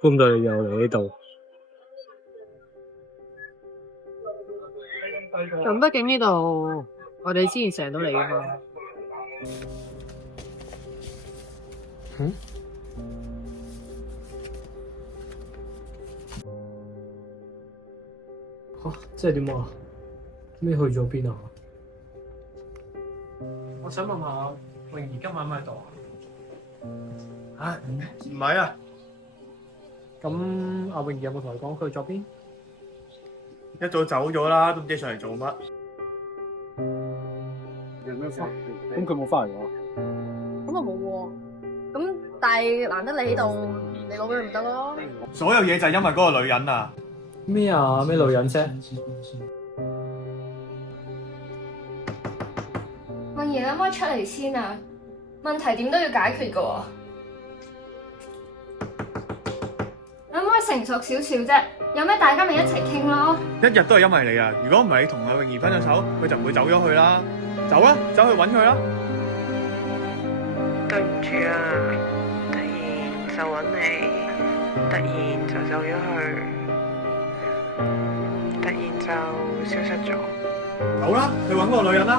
估唔到你又嚟呢度。咁畢竟呢度我哋之前成日都嚟㗎嘛。嗯？嚇！即係點啊？咩去咗邊啊？我想問下，泳兒今晚喺咪度啊？唔係啊，咁阿泳兒有冇同你講佢去咗邊？一早走咗啦，都唔知上嚟做乜。咁佢冇翻嚟喎。咁啊冇喎，咁但係難得你喺度，你攞俾佢唔得咯？所有嘢就係因為嗰個女人啊！咩啊？咩女人啫？泳兒，你可唔可以出嚟先啊？問題點都要解決噶喎。你可唔可以成熟少少啫？有咩大家咪一齊傾咯。一日都係因為你啊！如果唔係你同阿泳兒分咗手，佢就唔會走咗去啦。走啦，走去揾佢啦。對唔住啊，突然就揾你，突然就走咗去，突然就消失咗。走啦，去揾嗰個女人啦。